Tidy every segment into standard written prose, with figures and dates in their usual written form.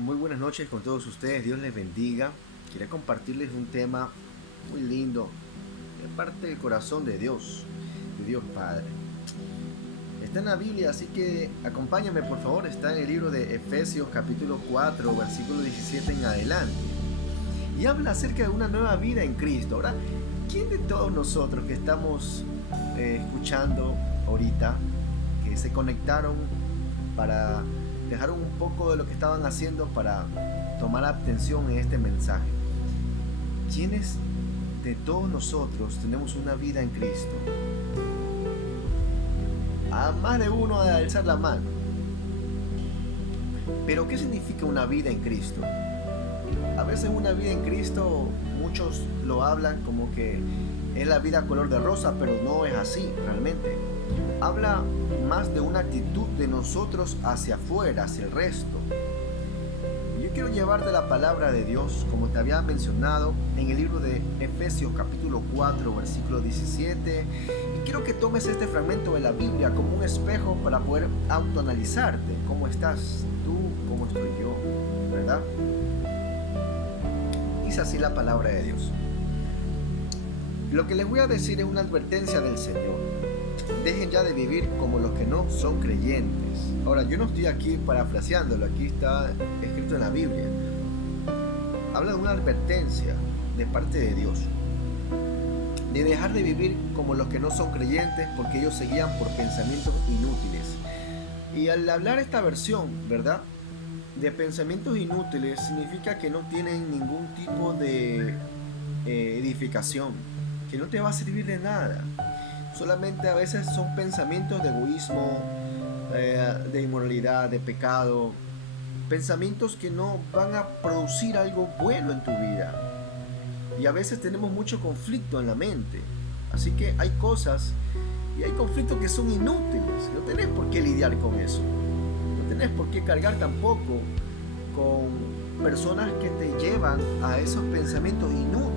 Muy buenas noches con todos ustedes, Dios les bendiga. Quería compartirles un tema muy lindo, de parte del corazón de Dios Padre. Está en la Biblia, así que acompáñame por favor, está en el libro de Efesios capítulo 4, versículo 17 en adelante. Y habla acerca de una nueva vida en Cristo. Ahora, ¿quién de todos nosotros que estamos escuchando ahorita, que se conectaron para dejar un poco de lo que estaban haciendo para tomar atención en este mensaje? ¿Quiénes de todos nosotros tenemos una vida en Cristo? A más de uno de alzar la mano. Pero ¿qué significa una vida en Cristo? A veces una vida en Cristo, muchos lo hablan como que es la vida color de rosa, pero no es así realmente. Habla más de una actitud de nosotros hacia afuera, hacia el resto. Yo quiero llevarte la palabra de Dios, como te había mencionado, en el libro de Efesios capítulo 4, versículo 17. Y quiero que tomes este fragmento de la Biblia como un espejo para poder autoanalizarte. ¿Cómo estás tú? ¿Cómo estoy yo? ¿Verdad? Dice así la palabra de Dios. Lo que les voy a decir es una advertencia del Señor. Dejen ya de vivir como los que no son creyentes. Ahora, yo no estoy aquí parafraseándolo, aquí está escrito en la Biblia. Habla de una advertencia de parte de Dios, de dejar de vivir como los que no son creyentes, porque ellos se guían por pensamientos inútiles. Y al hablar esta versión, ¿verdad?, de pensamientos inútiles, significa que no tienen ningún tipo de edificación, que no te va a servir de nada. Solamente a veces son pensamientos de egoísmo, de inmoralidad, de pecado, pensamientos que no van a producir algo bueno en tu vida. Y a veces tenemos mucho conflicto en la mente. Así que hay cosas y hay conflictos que son inútiles. No tenés por qué lidiar con eso. No tenés por qué cargar tampoco con personas que te llevan a esos pensamientos inútiles.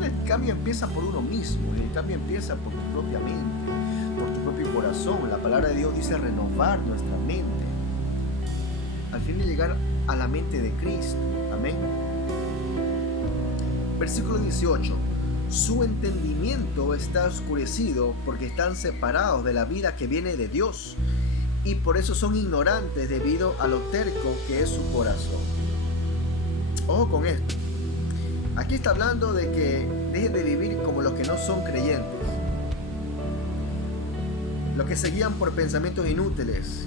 El cambio empieza por uno mismo, el cambio empieza por tu propia mente, por tu propio corazón. La palabra de Dios dice renovar nuestra mente, al fin de llegar a la mente de Cristo. Amén. Versículo 18. Su entendimiento está oscurecido porque están separados de la vida que viene de Dios, y por eso son ignorantes debido a lo terco que es su corazón. Ojo con esto. Aquí está hablando de que dejen de vivir como los que no son creyentes, los que se guían por pensamientos inútiles,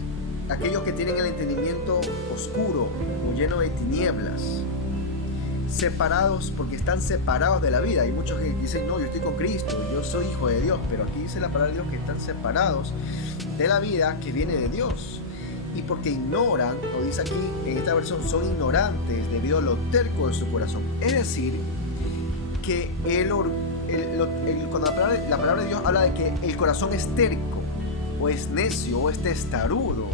aquellos que tienen el entendimiento oscuro o lleno de tinieblas, separados porque están separados de la vida. Hay muchos que dicen, no, yo estoy con Cristo, yo soy hijo de Dios, pero aquí dice la palabra de Dios que están separados de la vida que viene de Dios. Y porque ignoran, o dice aquí en esta versión, son ignorantes debido a lo terco de su corazón. Es decir, que cuando la palabra de Dios habla de que el corazón es terco, o es necio, o es testarudo,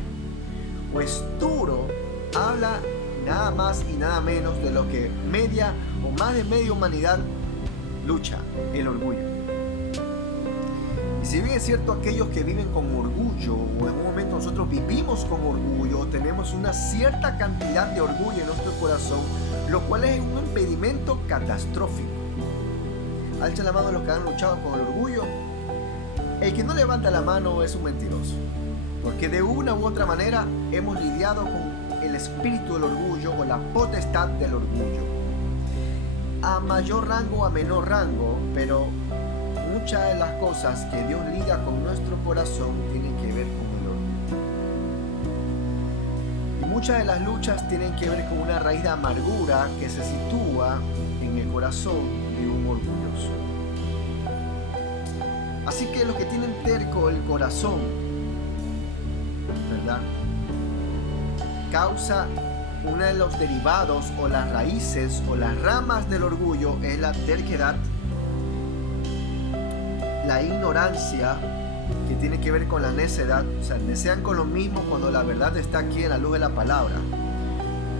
o es duro, habla nada más y nada menos de lo que media o más de media humanidad lucha: el orgullo. Y si bien es cierto, aquellos que viven con orgullo, o en un momento nosotros vivimos con orgullo, tenemos una cierta cantidad de orgullo en nuestro corazón, lo cual es un impedimento catastrófico. Alza la mano a los que han luchado con el orgullo. El que no levanta la mano es un mentiroso, porque de una u otra manera hemos lidiado con el espíritu del orgullo o la potestad del orgullo, a mayor rango o a menor rango, pero muchas de las cosas que Dios lidia con nuestro corazón tienen que ver con el orgullo. Y muchas de las luchas tienen que ver con una raíz de amargura que se sitúa en el corazón de un orgulloso. Así que los que tienen terco el corazón, ¿verdad?, causa uno de los derivados o las raíces o las ramas del orgullo es la terquedad, la ignorancia, que tiene que ver con la necedad. O sea, necean con lo mismo cuando la verdad está aquí en la luz de la palabra,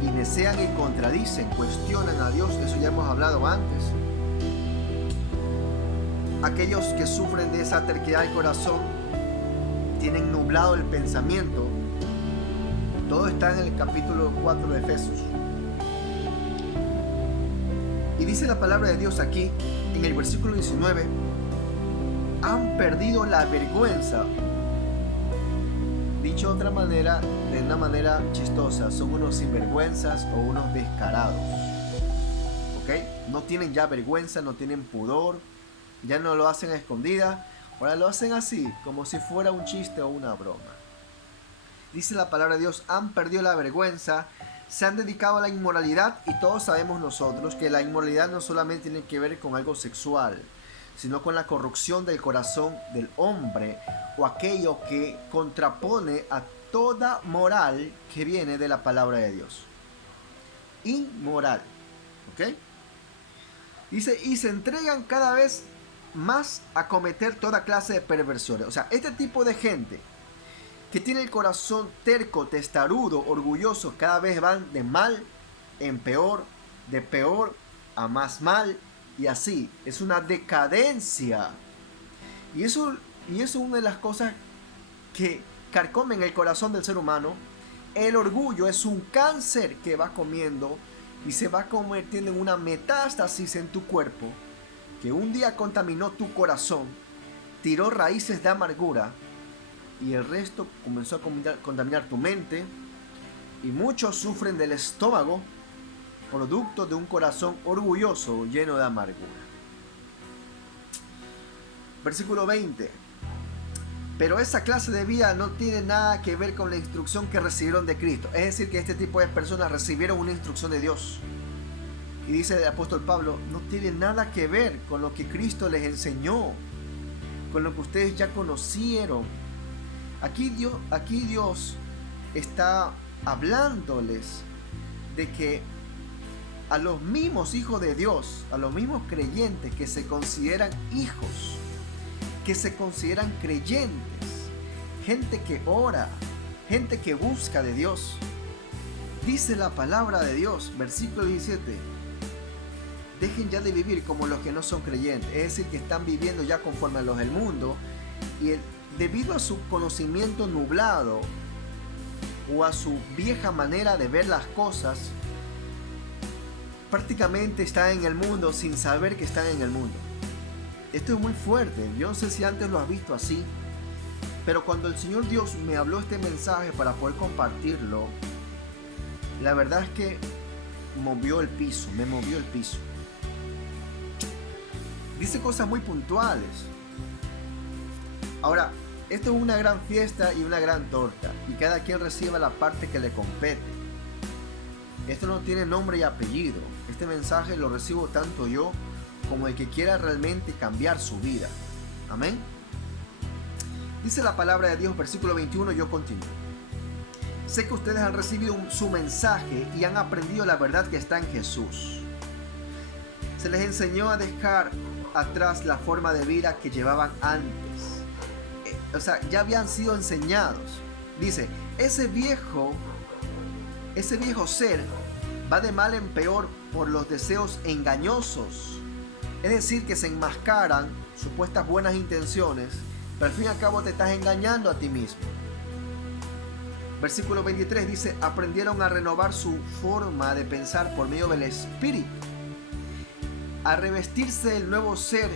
y necean y contradicen, cuestionan a Dios. Eso ya hemos hablado antes. Aquellos que sufren de esa terquedad del corazón tienen nublado el pensamiento Todo está en el capítulo 4 de Efesios. Y dice la palabra de Dios aquí, en el versículo 19, han perdido la vergüenza. Dicho de otra manera, de una manera chistosa, son unos sinvergüenzas o unos descarados. ¿Ok? No tienen ya vergüenza, no tienen pudor, ya no lo hacen a escondidas, ahora lo hacen así, como si fuera un chiste o una broma. Dice la palabra de Dios, han perdido la vergüenza, se han dedicado a la inmoralidad, y todos sabemos nosotros que la inmoralidad no solamente tiene que ver con algo sexual, sino con la corrupción del corazón del hombre, o aquello que contrapone a toda moral que viene de la palabra de Dios. Inmoral. ¿Ok? Dice, y se entregan cada vez más a cometer toda clase de perversiones. O sea, este tipo de gente que tiene el corazón terco, testarudo, orgulloso, cada vez van de mal en peor, de peor a más mal, y así. Es una decadencia. Y eso es una de las cosas que carcomen el corazón del ser humano. El orgullo es un cáncer que va comiendo y se va convirtiendo en una metástasis en tu cuerpo, que un día contaminó tu corazón, tiró raíces de amargura, y el resto comenzó a contaminar tu mente, y muchos sufren del estómago, producto de un corazón orgulloso lleno de amargura. Versículo 20. Pero esa clase de vida no tiene nada que ver con la instrucción que recibieron de Cristo. Es decir, que este tipo de personas recibieron una instrucción de Dios. Y dice el apóstol Pablo, no tiene nada que ver con lo que Cristo les enseñó, con lo que ustedes ya conocieron. Aquí Dios está hablándoles de que a los mismos hijos de Dios, a los mismos creyentes que se consideran hijos, que se consideran creyentes, gente que ora, gente que busca de Dios, dice la palabra de Dios, versículo 17, dejen ya de vivir como los que no son creyentes, es decir, que están viviendo ya conforme a los del mundo, y debido a su conocimiento nublado o a su vieja manera de ver las cosas, prácticamente están en el mundo sin saber que están en el mundo. Esto es muy fuerte. Yo no sé si antes lo has visto así, pero cuando el Señor Dios me habló este mensaje para poder compartirlo, la verdad es que me movió el piso. Dice cosas muy puntuales. Ahora, esto es una gran fiesta y una gran torta, y cada quien recibe la parte que le compete. Esto no tiene nombre y apellido. Este mensaje lo recibo tanto yo como el que quiera realmente cambiar su vida. Amén. Dice la palabra de Dios, versículo 21, yo continúo. Sé que ustedes han recibido su mensaje y han aprendido la verdad que está en Jesús. Se les enseñó a dejar atrás la forma de vida que llevaban antes. O sea, ya habían sido enseñados. Dice, ese viejo ser va de mal en peor por los deseos engañosos. Es decir, que se enmascaran supuestas buenas intenciones, pero al fin y al cabo te estás engañando a ti mismo. Versículo 23 dice, aprendieron a renovar su forma de pensar por medio del Espíritu, a revestirse del nuevo ser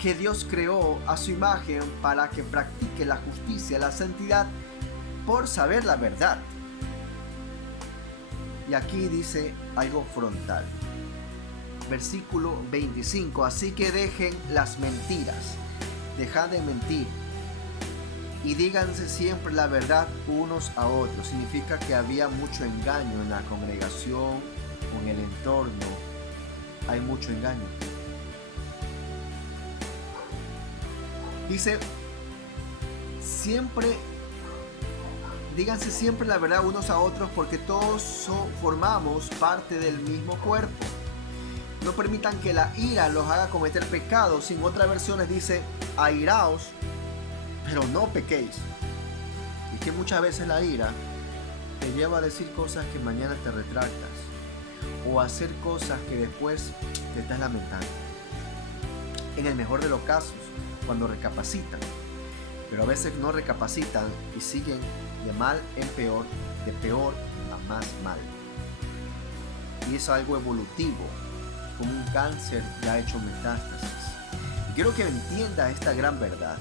que Dios creó a su imagen para que practique la justicia, la santidad, por saber la verdad. Y aquí dice algo frontal. Versículo 25, así que dejen las mentiras, dejad de mentir y díganse siempre la verdad unos a otros. Significa que había mucho engaño en la congregación o en el entorno. Hay mucho engaño. Dice, díganse siempre la verdad unos a otros, porque todos formamos parte del mismo cuerpo. No permitan que la ira los haga cometer pecados. En otras versiones dice, airaos, pero no pequéis. Y que muchas veces la ira te lleva a decir cosas que mañana te retractas, o a hacer cosas que después te estás lamentando. En el mejor de los casos, cuando recapacitan, pero a veces no recapacitan y siguen de mal en peor, de peor a más mal. Y es algo evolutivo, como un cáncer ya ha hecho metástasis. Y quiero que entiendas esta gran verdad.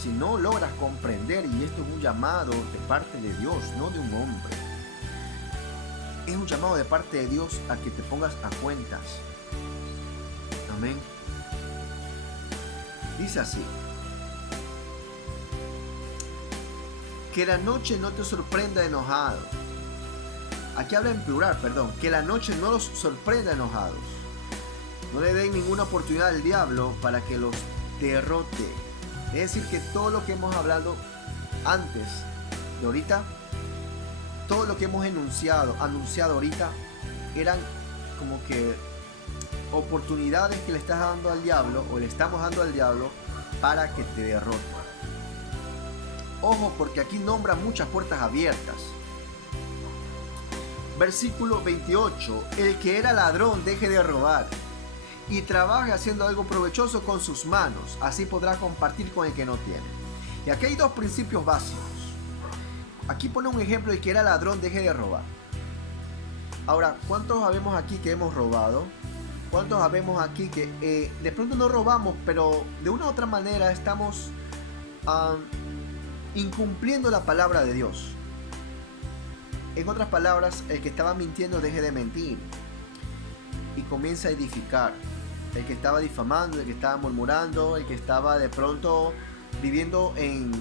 Si no logras comprender, y esto es un llamado de parte de Dios, no de un hombre, es un llamado de parte de Dios a que te pongas a cuentas. Amén. Dice así: que la noche no te sorprenda enojado. Aquí habla en plural, perdón. Que la noche no los sorprenda enojados. No le den ninguna oportunidad al diablo para que los derrote. Es decir, que todo lo que hemos hablado antes de ahorita, todo lo que hemos anunciado ahorita, eran como que oportunidades que le estás dando al diablo, o le estamos dando al diablo, para que te derrote. Ojo, porque aquí nombra muchas puertas abiertas. Versículo 28. El que era ladrón deje de robar y trabaje haciendo algo provechoso con sus manos, así podrá compartir con el que no tiene. Y aquí hay dos principios básicos. Aquí pone un ejemplo: el que era ladrón deje de robar. Ahora, ¿cuántos sabemos aquí que hemos robado? ¿Cuántos sabemos aquí que de pronto no robamos, pero de una u otra manera estamos incumpliendo la palabra de Dios? En otras palabras, el que estaba mintiendo deje de mentir y comienza a edificar. El que estaba difamando, el que estaba murmurando, el que estaba de pronto viviendo en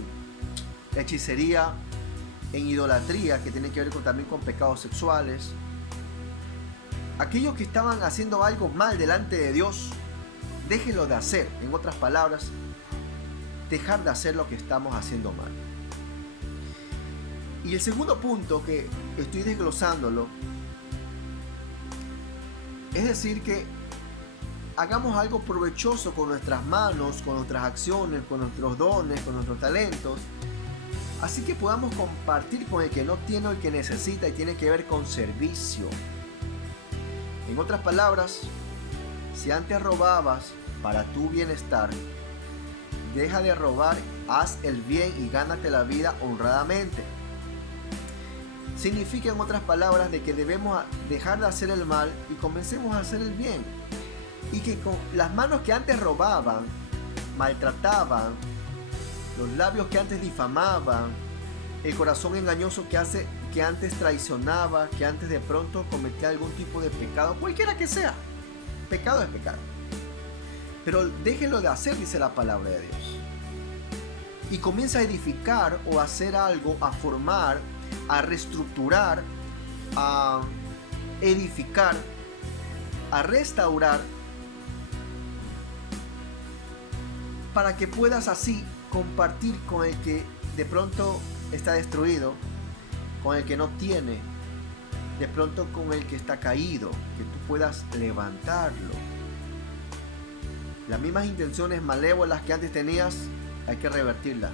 hechicería, en idolatría, que tiene que ver también con pecados sexuales. Aquellos que estaban haciendo algo mal delante de Dios, déjenlo de hacer. En otras palabras, dejar de hacer lo que estamos haciendo mal. Y el segundo punto, que estoy desglosándolo, es decir, que hagamos algo provechoso con nuestras manos, con nuestras acciones, con nuestros dones, con nuestros talentos, así que podamos compartir con el que no tiene o el que necesita, y tiene que ver con servicio. En otras palabras, si antes robabas para tu bienestar, deja de robar, haz el bien y gánate la vida honradamente. Significa, en otras palabras, de que debemos dejar de hacer el mal y comencemos a hacer el bien. Y que con las manos que antes robaban, maltrataban, los labios que antes difamaban, el corazón engañoso que antes traicionaba, que antes de pronto cometía algún tipo de pecado, cualquiera que sea, pecado es pecado. Pero déjenlo de hacer, dice la palabra de Dios. Y comienza a edificar o a hacer algo, a formar, a reestructurar, a edificar, a restaurar, para que puedas así compartir con el que de pronto está destruido, con el que no tiene, de pronto con el que está caído, que tú puedas levantarlo. Las mismas intenciones malévolas que antes tenías, hay que revertirlas.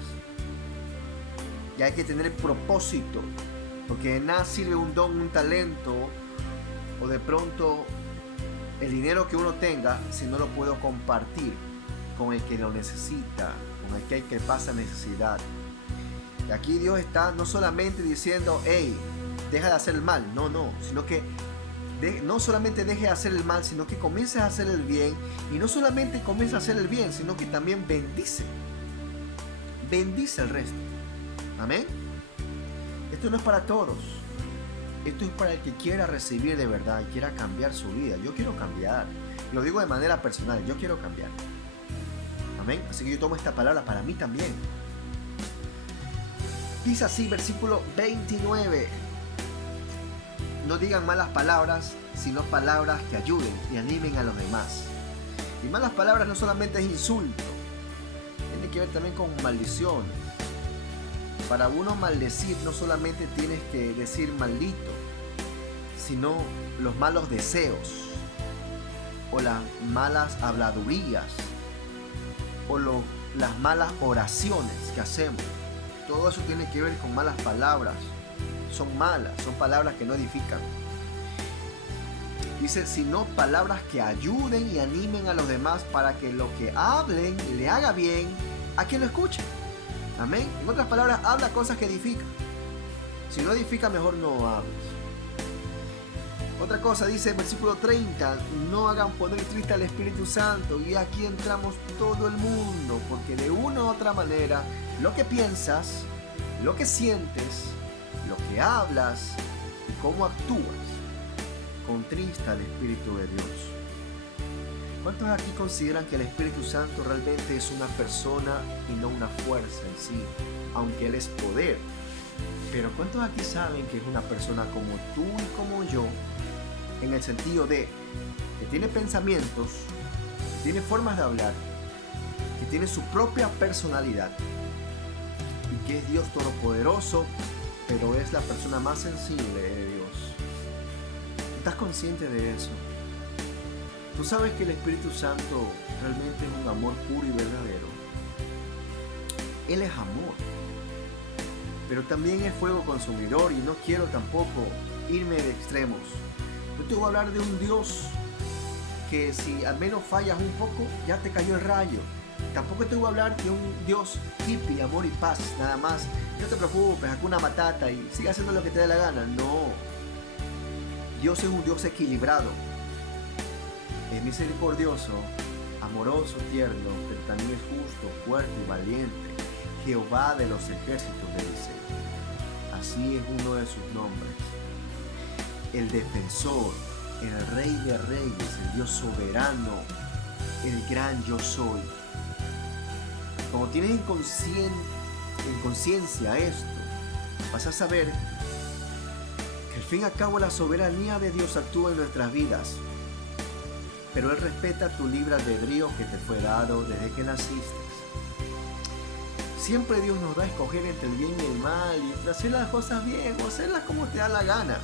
Y hay que tener propósito, porque de nada sirve un don, un talento, o de pronto el dinero que uno tenga, si no lo puedo compartir con el que lo necesita, con el que pasa necesidad. Y aquí Dios está no solamente diciendo: hey, deja de hacer el mal, no, sino que no solamente deje de hacer el mal, sino que comiences a hacer el bien. Y no solamente comienza a hacer el bien, sino que también bendice el resto. Amén. Esto no es para todos. Esto es para el que quiera recibir de verdad y quiera cambiar su vida. Yo quiero cambiar. Lo digo de manera personal. Yo quiero cambiar. Amén. Así que yo tomo esta palabra para mí también. Dice así, versículo 29. No digan malas palabras, sino palabras que ayuden y animen a los demás. Y malas palabras no solamente es insulto. Tiene que ver también con maldiciones. Para uno maldecir, no solamente tienes que decir maldito, sino los malos deseos, o las malas habladurías, o las malas oraciones que hacemos. Todo eso tiene que ver con malas palabras. Son malas, son palabras que no edifican. Dice, sino palabras que ayuden y animen a los demás, para que lo que hablen le haga bien a quien lo escuche. Amén. En otras palabras, habla cosas que edifican. Si no edifica, mejor no hables. Otra cosa dice el versículo 30, no hagan poner triste al Espíritu Santo. Y aquí entramos todo el mundo, porque de una u otra manera, lo que piensas, lo que sientes, lo que hablas y cómo actúas, contrista al Espíritu de Dios. ¿Cuántos aquí consideran que el Espíritu Santo realmente es una persona y no una fuerza en sí, aunque Él es poder? Pero ¿cuántos aquí saben que es una persona como tú y como yo, en el sentido de que tiene pensamientos, que tiene formas de hablar, que tiene su propia personalidad y que es Dios Todopoderoso, pero es la persona más sensible de Dios? ¿Estás consciente de eso? ¿Tú sabes que el Espíritu Santo realmente es un amor puro y verdadero? Él es amor, pero también es fuego consumidor, y no quiero tampoco irme de extremos. Yo te voy a hablar de un Dios que si al menos fallas un poco, ya te cayó el rayo. Tampoco te voy a hablar de un Dios hippie, amor y paz, nada más. No te preocupes, Hakuna Matata y sigue haciendo lo que te dé la gana. No. Dios es un Dios equilibrado. Es misericordioso, amoroso, tierno, pero también es justo, fuerte y valiente. Jehová de los ejércitos le dice. Así es uno de sus nombres. El defensor, el rey de reyes, el Dios soberano, el gran yo soy. Como tienes en conciencia esto, vas a saber que al fin y al cabo la soberanía de Dios actúa en nuestras vidas, pero Él respeta tu libre albedrío que te fue dado desde que naciste. Siempre Dios nos da a escoger entre el bien y el mal, y entre hacer las cosas bien o hacerlas como te da la gana.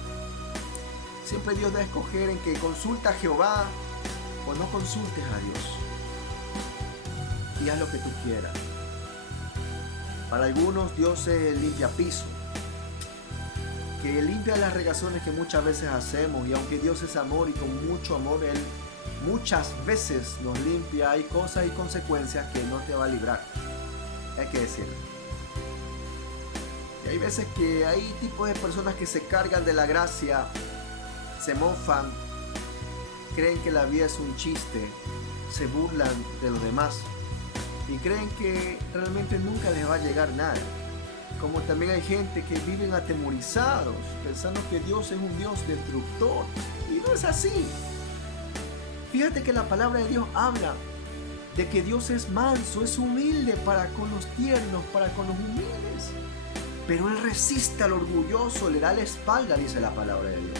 Siempre Dios da a escoger en que consulta a Jehová o no consultes a Dios. Y haz lo que tú quieras. Para algunos Dios es el limpiapiso, que limpia las regazones que muchas veces hacemos, y aunque Dios es amor y con mucho amor Él muchas veces nos limpia, hay cosas y consecuencias que no te va a librar. Hay que decirlo. Y hay veces que hay tipos de personas que se cargan de la gracia, se mofan, creen que la vida es un chiste, se burlan de los demás y creen que realmente nunca les va a llegar nada. Como también hay gente que viven atemorizados, pensando que Dios es un Dios destructor, y no es así. Fíjate que la palabra de Dios habla de que Dios es manso, es humilde para con los tiernos, para con los humildes. Pero Él resiste al orgulloso, le da la espalda, dice la palabra de Dios.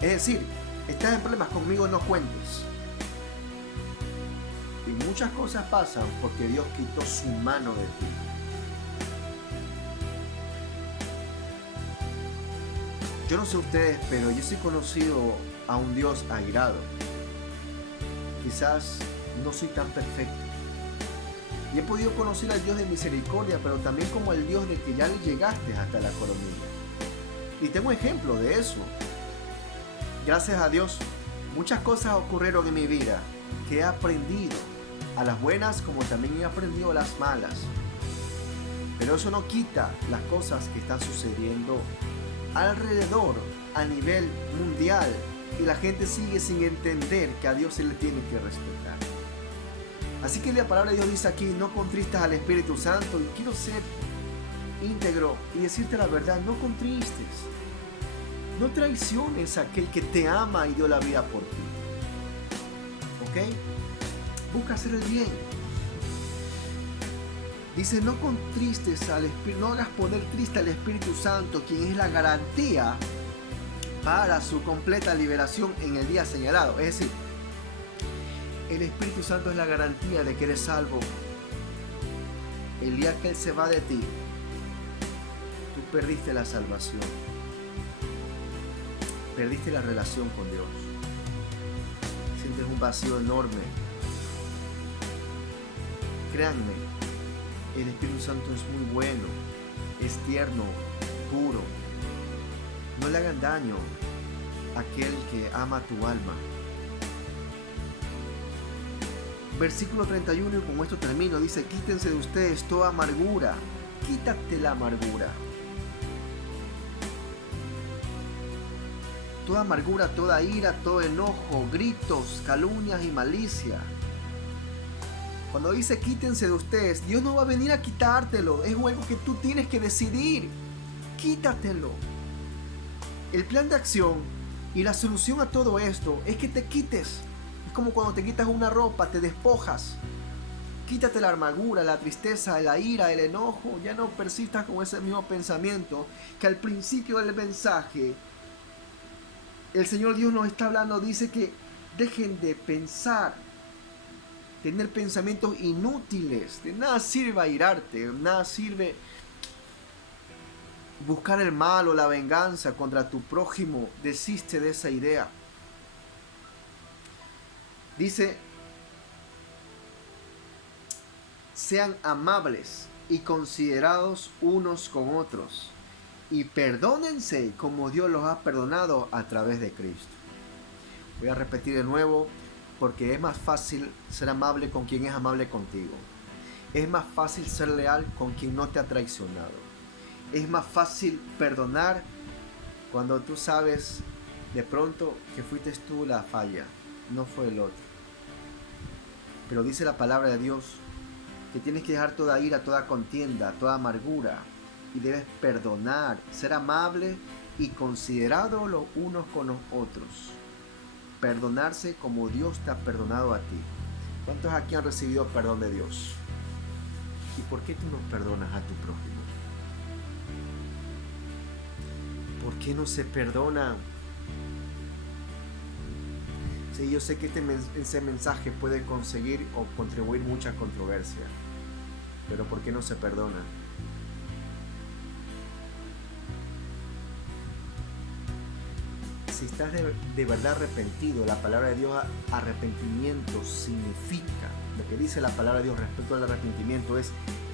Es decir, estás en problemas, conmigo no cuentes. Y muchas cosas pasan porque Dios quitó su mano de ti. Yo no sé ustedes, pero yo sí he conocido a un Dios airado. Quizás no soy tan perfecto. Y he podido conocer al Dios de misericordia, pero también como el Dios de que ya le llegaste hasta la coronilla. Y tengo ejemplo de eso. Gracias a Dios, muchas cosas ocurrieron en mi vida que he aprendido, a las buenas como también he aprendido a las malas. Pero eso no quita las cosas que están sucediendo alrededor, a nivel mundial, y la gente sigue sin entender que a Dios se le tiene que respetar. Así que la palabra de Dios dice aquí, no contristas al Espíritu Santo, y quiero ser íntegro y decirte la verdad, no contristes. No traiciones a aquel que te ama y dio la vida por ti. ¿Ok? Busca hacer el bien. Dice, no contristes al Espíritu, no hagas poner triste al Espíritu Santo, quien es la garantía para su completa liberación en el día señalado. Es decir, el Espíritu Santo es la garantía de que eres salvo. El día que Él se va de ti, tú perdiste la salvación. Perdiste la relación con Dios. Sientes un vacío enorme. Créanme, el Espíritu Santo es muy bueno, es tierno, puro. No le hagan daño a aquel que ama tu alma. Versículo 31, y con esto termino, dice, quítense de ustedes toda amargura. Quítate la amargura. toda amargura, toda ira, todo enojo, gritos, calumnias y malicia. Cuando dice quítense de ustedes, Dios no va a venir a quitártelo, es algo que tú tienes que decidir. Quítatelo. El plan de acción y la solución a todo esto es que te quites. Es como cuando te quitas una ropa, te despojas. Quítate la amargura, la tristeza, la ira, el enojo. Ya no persistas con ese mismo pensamiento que al principio del mensaje el Señor Dios nos está hablando. Dice que dejen de pensar, tener pensamientos inútiles. De nada sirve airarte, de nada sirve buscar el mal o la venganza contra tu prójimo. Desiste de esa idea. Dice: sean amables y considerados unos con otros, y perdónense como Dios los ha perdonado a través de Cristo. Voy a repetir de nuevo, porque es más fácil ser amable con quien es amable contigo. Es más fácil ser leal con quien no te ha traicionado. Es más fácil perdonar cuando tú sabes de pronto que fuiste tú la falla, no fue el otro. Pero dice la palabra de Dios que tienes que dejar toda ira, toda contienda, toda amargura, y debes perdonar, ser amable y considerado los unos con los otros. Perdonarse como Dios te ha perdonado a ti. ¿Cuántos aquí han recibido perdón de Dios? ¿Y por qué tú no perdonas a tu prójimo? ¿Por qué no se perdona? Sí, yo sé que ese mensaje puede conseguir o contribuir mucha controversia, pero ¿por qué no se perdona? Si estás de verdad arrepentido, la palabra de Dios, arrepentimiento significa, lo que dice la palabra de Dios respecto al arrepentimiento es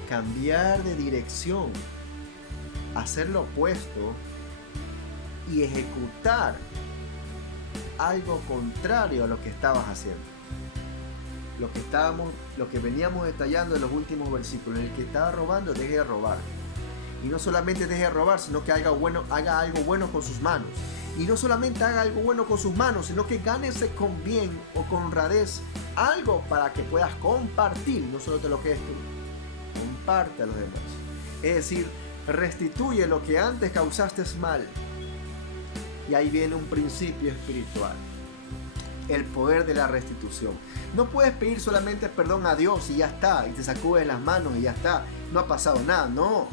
cambiar de dirección, hacer lo opuesto y ejecutar algo contrario a lo que estabas haciendo. Lo que veníamos detallando en los últimos versículos: el que estaba robando, deje de robar. Y no solamente deje de robar, sino que haga algo bueno con sus manos. Y no solamente haga algo bueno con sus manos, sino que gánese con bien o con honradez algo para que puedas compartir. No solo te lo quedes tú, comparte a los demás. Es decir, restituye lo que antes causaste mal. Y ahí viene un principio espiritual: el poder de la restitución. No puedes pedir solamente perdón a Dios y ya está, y te sacudes las manos y ya está, no ha pasado nada. No,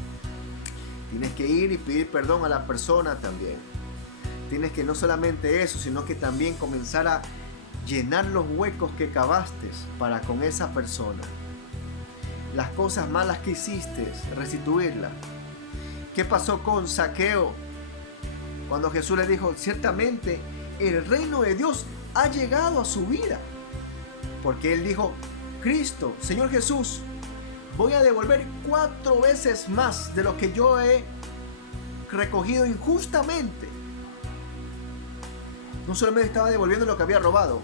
tienes que ir y pedir perdón a la persona también. Tienes que no solamente eso, sino que también comenzar a llenar los huecos que cavaste para con esa persona. Las cosas malas que hiciste, restituirlas. ¿Qué pasó con Zaqueo? Cuando Jesús le dijo: ciertamente el reino de Dios ha llegado a su vida. Porque él dijo: Cristo, Señor Jesús, voy a devolver 4 veces más de lo que yo he recogido injustamente. No solamente estaba devolviendo lo que había robado,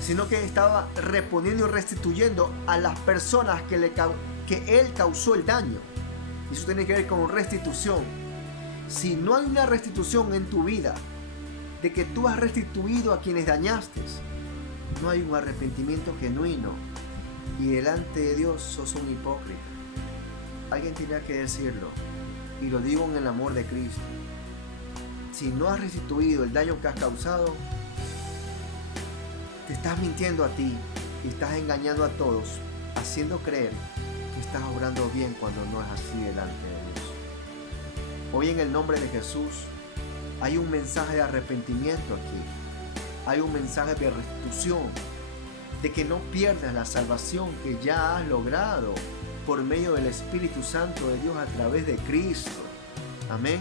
sino que estaba reponiendo y restituyendo a las personas que él causó el daño. Y eso tiene que ver con restitución. Si no hay una restitución en tu vida, de que tú has restituido a quienes dañaste, no hay un arrepentimiento genuino, y delante de Dios sos un hipócrita. Alguien tenía que decirlo, y lo digo en el amor de Cristo. Si no has restituido el daño que has causado, te estás mintiendo a ti y estás engañando a todos, haciendo creer que estás obrando bien cuando no es así delante de Dios. Hoy, en el nombre de Jesús, hay un mensaje de arrepentimiento aquí. Hay un mensaje de restitución, de que no pierdas la salvación que ya has logrado por medio del Espíritu Santo de Dios a través de Cristo. Amén.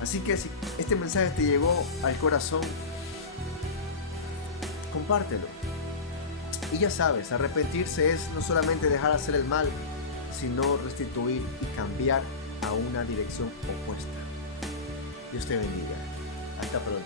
Así que si este mensaje te llegó al corazón, compártelo. Y ya sabes, arrepentirse es no solamente dejar de hacer el mal, sino restituir y cambiar a una dirección opuesta. Dios te bendiga. Hasta pronto.